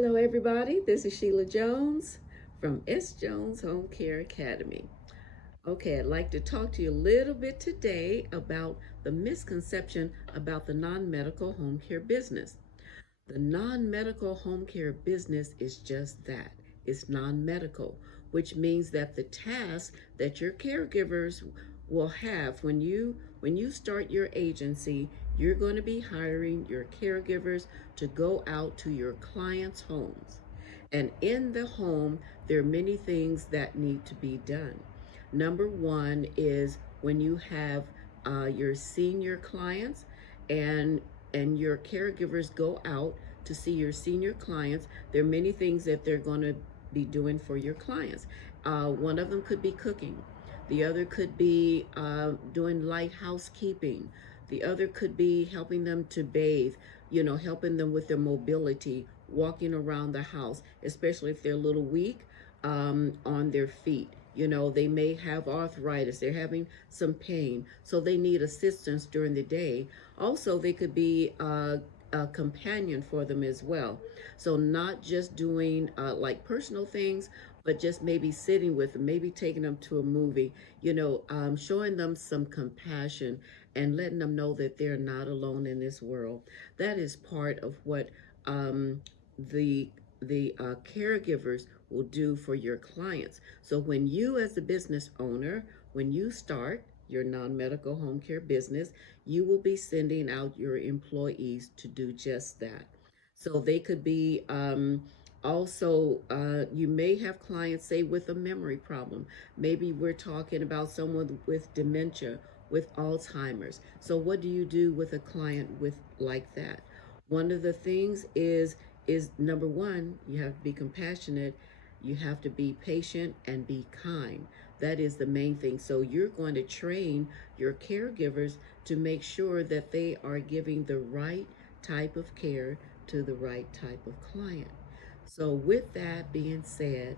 Hello, everybody. This is Sheila Jones from S. Jones Home Care Academy. Okay, I'd like to talk to you a little bit today about the misconception about the non medical home care business. The non medical home care business is just that, it's non medical, which means that the tasks that your caregivers will have when you start your agency, you're going to be hiring your caregivers to go out to your clients' homes. And in the home, there are many things that need to be done. Number one is when you have your senior clients and your caregivers go out to see your senior clients, there are many things that they're going to be doing for your clients. One of them could be cooking. The other could be doing light housekeeping. The other could be helping them to bathe, helping them with their mobility, walking around the house, especially if they're a little weak on their feet. They may have arthritis, they're having some pain, so they need assistance during the day. Also, they could be a companion for them as well. So, not just doing like personal things, but just maybe sitting with them, maybe taking them to a movie, showing them some compassion and letting them know that they're not alone in this world. That is part of what the caregivers will do for your clients. So when you as a business owner, when you start your non-medical home care business, you will be sending out your employees to do just that. So they could be also, you may have clients, say, with a memory problem. Maybe we're talking about someone with dementia, with Alzheimer's. So what do you do with a client with like that? One of the things is number one, you have to be compassionate, you have to be patient and be kind. That is the main thing. So you're going to train your caregivers to make sure that they are giving the right type of care to the right type of client. So with that being said,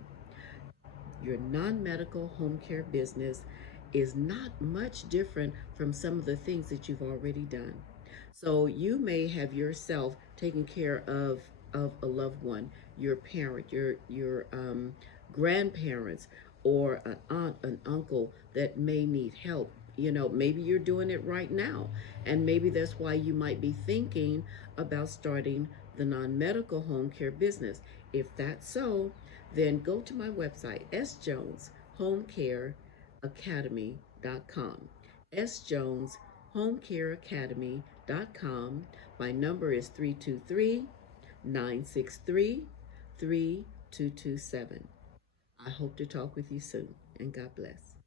your non-medical home care business is not much different from some of the things that you've already done. So you may have yourself taking care of a loved one, your parent, your grandparents, or an aunt, an uncle that may need help. Maybe you're doing it right now, and maybe that's why you might be thinking about starting the non-medical home care business. If that's so, then go to my website, sjoneshomecareacademy.com. sjoneshomecareacademy.com. My number is 323-963-3227. I hope to talk with you soon, and God bless.